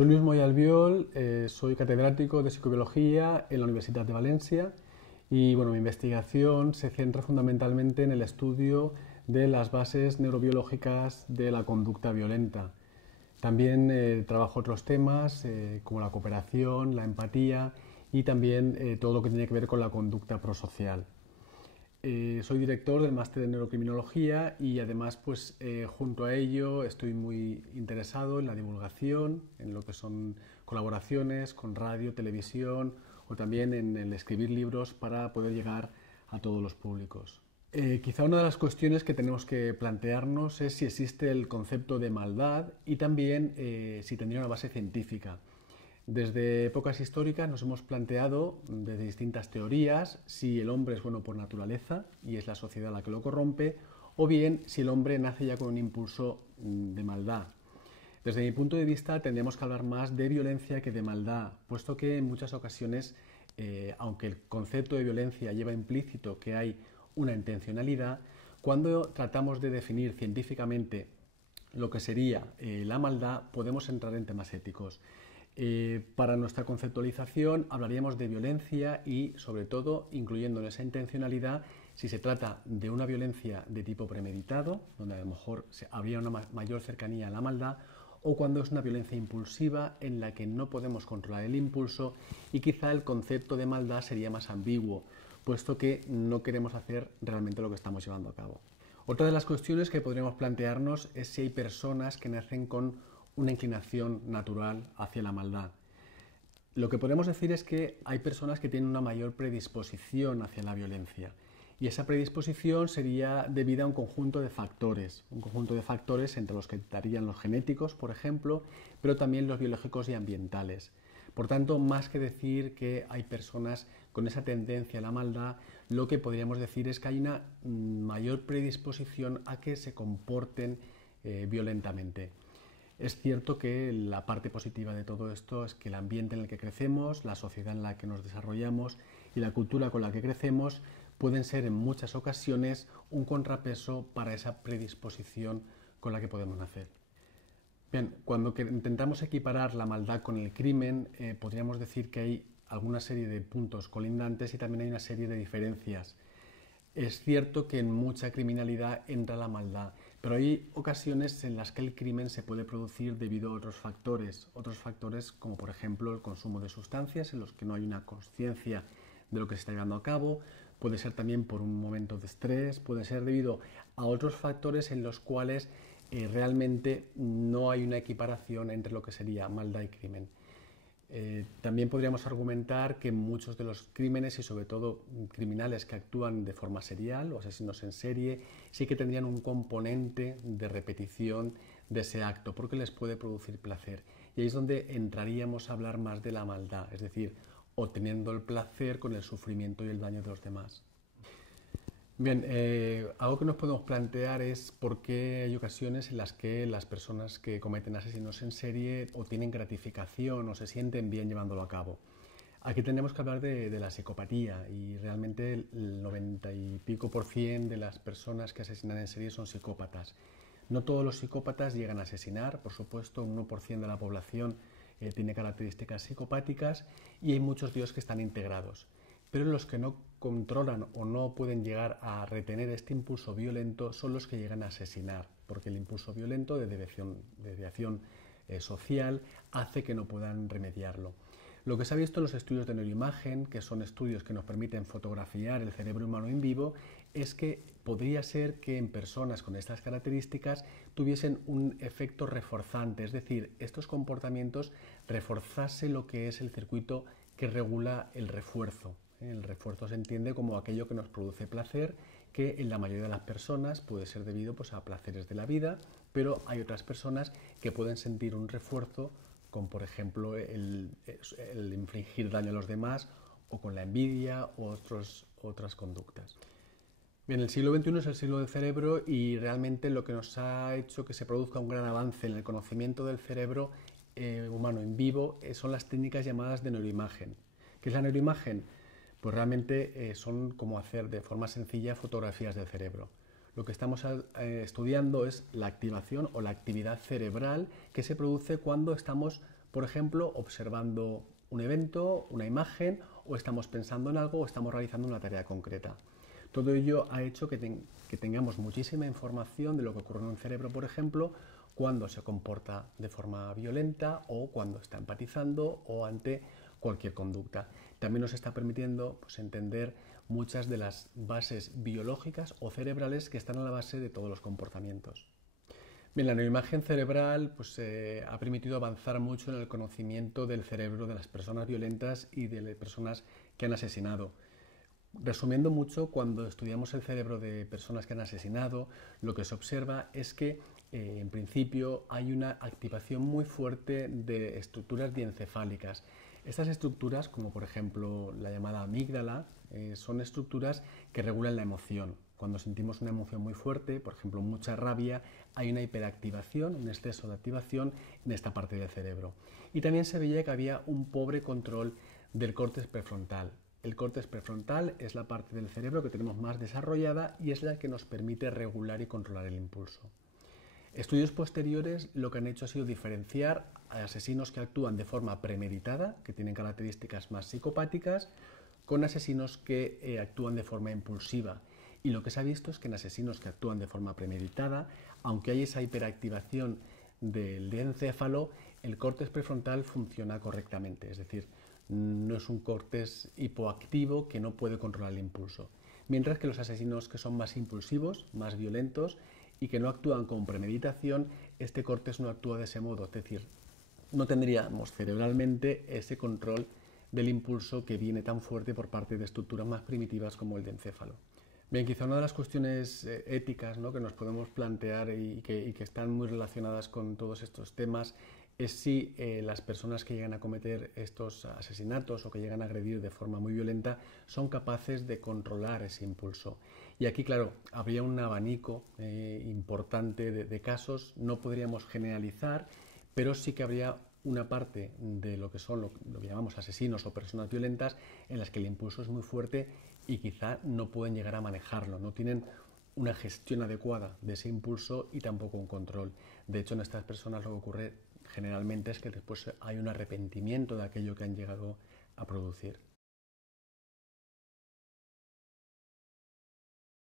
Soy Luis Moya Albiol, soy catedrático de psicobiología en la Universidad de Valencia y bueno, mi investigación se centra fundamentalmente en el estudio de las bases neurobiológicas de la conducta violenta. También trabajo otros temas como la cooperación, la empatía y también todo lo que tiene que ver con la conducta prosocial. Soy director del máster de neurocriminología y además pues junto a ello estoy muy interesado en la divulgación, en lo que son colaboraciones con radio, televisión o también en el escribir libros para poder llegar a todos los públicos. Quizá una de las cuestiones que tenemos que plantearnos es si existe el concepto de maldad y también si tendría una base científica. Desde épocas históricas nos hemos planteado desde distintas teorías si el hombre es bueno por naturaleza y es la sociedad la que lo corrompe, o bien si el hombre nace ya con un impulso de maldad. Desde mi punto de vista tendríamos que hablar más de violencia que de maldad, puesto que en muchas ocasiones, aunque el concepto de violencia lleva implícito que hay una intencionalidad, cuando tratamos de definir científicamente lo que sería la maldad, podemos entrar en temas éticos. Para nuestra conceptualización hablaríamos de violencia y, sobre todo, incluyendo en esa intencionalidad, si se trata de una violencia de tipo premeditado, donde a lo mejor habría una mayor cercanía a la maldad, o cuando es una violencia impulsiva en la que no podemos controlar el impulso y quizá el concepto de maldad sería más ambiguo, puesto que no queremos hacer realmente lo que estamos llevando a cabo. Otra de las cuestiones que podríamos plantearnos es si hay personas que nacen con una inclinación natural hacia la maldad. Lo que podemos decir es que hay personas que tienen una mayor predisposición hacia la violencia y esa predisposición sería debida a un conjunto de factores entre los que estarían los genéticos, por ejemplo, pero también los biológicos y ambientales. Por tanto, más que decir que hay personas con esa tendencia a la maldad, lo que podríamos decir es que hay una mayor predisposición a que se comporten violentamente. Es cierto que la parte positiva de todo esto es que el ambiente en el que crecemos, la sociedad en la que nos desarrollamos y la cultura con la que crecemos pueden ser en muchas ocasiones un contrapeso para esa predisposición con la que podemos nacer. Bien, cuando intentamos equiparar la maldad con el crimen, podríamos decir que hay alguna serie de puntos colindantes y también hay una serie de diferencias. Es cierto que en mucha criminalidad entra la maldad, pero hay ocasiones en las que el crimen se puede producir debido a otros factores como por ejemplo el consumo de sustancias en los que no hay una conciencia de lo que se está llevando a cabo, puede ser también por un momento de estrés, puede ser debido a otros factores en los cuales realmente no hay una equiparación entre lo que sería maldad y crimen. También podríamos argumentar que muchos de los crímenes y sobre todo criminales que actúan de forma serial o asesinos en serie sí que tendrían un componente de repetición de ese acto porque les puede producir placer. Y ahí es donde entraríamos a hablar más de la maldad, es decir, obteniendo el placer con el sufrimiento y el daño de los demás. Bien, algo que nos podemos plantear es por qué hay ocasiones en las que las personas que cometen asesinos en serie obtienen gratificación o se sienten bien llevándolo a cabo. Aquí tenemos que hablar de la psicopatía y realmente el 90 y pico % de las personas que asesinan en serie son psicópatas. No todos los psicópatas llegan a asesinar, por supuesto, un 1% de la población tiene características psicopáticas y hay muchos de ellos que están integrados. Pero los que no controlan o no pueden llegar a retener este impulso violento son los que llegan a asesinar, porque el impulso violento de desviación social hace que no puedan remediarlo. Lo que se ha visto en los estudios de neuroimagen, que son estudios que nos permiten fotografiar el cerebro humano en vivo, es que podría ser que en personas con estas características tuviesen un efecto reforzante, es decir, estos comportamientos reforzasen lo que es el circuito que regula el refuerzo. El refuerzo se entiende como aquello que nos produce placer, que en la mayoría de las personas puede ser debido a placeres de la vida, pero hay otras personas que pueden sentir un refuerzo con, por ejemplo, el infligir daño a los demás o con la envidia u otras conductas. Bien, el siglo XXI es el siglo del cerebro y realmente lo que nos ha hecho que se produzca un gran avance en el conocimiento del cerebro humano en vivo son las técnicas llamadas de neuroimagen. ¿Qué es la neuroimagen? Pues realmente son como hacer de forma sencilla fotografías del cerebro. Lo que estamos estudiando es la activación o la actividad cerebral que se produce cuando estamos por ejemplo, observando un evento, una imagen, o estamos pensando en algo o estamos realizando una tarea concreta. Todo ello ha hecho que tengamos muchísima información de lo que ocurre en un cerebro, por ejemplo, cuando se comporta de forma violenta o cuando está empatizando o ante cualquier conducta. También nos está permitiendo entender muchas de las bases biológicas o cerebrales que están a la base de todos los comportamientos. Bien, la neuroimagen cerebral ha permitido avanzar mucho en el conocimiento del cerebro de las personas violentas y de las personas que han asesinado. Resumiendo mucho, cuando estudiamos el cerebro de personas que han asesinado, lo que se observa es que en principio hay una activación muy fuerte de estructuras diencefálicas. Estas estructuras, como por ejemplo la llamada amígdala, son estructuras que regulan la emoción. Cuando sentimos una emoción muy fuerte, por ejemplo mucha rabia, hay una hiperactivación, un exceso de activación en esta parte del cerebro. Y también se veía que había un pobre control del córtex prefrontal. El córtex prefrontal es la parte del cerebro que tenemos más desarrollada y es la que nos permite regular y controlar el impulso. Estudios posteriores lo que han hecho ha sido diferenciar a asesinos que actúan de forma premeditada, que tienen características más psicopáticas, con asesinos que actúan de forma impulsiva. Y lo que se ha visto es que en asesinos que actúan de forma premeditada, aunque hay esa hiperactivación del encéfalo, el córtex prefrontal funciona correctamente, es decir, no es un córtex hipoactivo que no puede controlar el impulso. Mientras que los asesinos que son más impulsivos, más violentos y que no actúan con premeditación, este córtex no actúa de ese modo, es decir, no tendríamos cerebralmente ese control del impulso que viene tan fuerte por parte de estructuras más primitivas como el de encéfalo. Bien, quizá una de las cuestiones éticas, ¿no?, que nos podemos plantear y que están muy relacionadas con todos estos temas es si las personas que llegan a cometer estos asesinatos o que llegan a agredir de forma muy violenta son capaces de controlar ese impulso. Y aquí, claro, habría un abanico importante de casos, no podríamos generalizar, pero sí que habría una parte de lo que son lo que llamamos asesinos o personas violentas en las que el impulso es muy fuerte y quizá no pueden llegar a manejarlo, no tienen una gestión adecuada de ese impulso y tampoco un control. De hecho, en estas personas lo que ocurre generalmente es que después hay un arrepentimiento de aquello que han llegado a producir.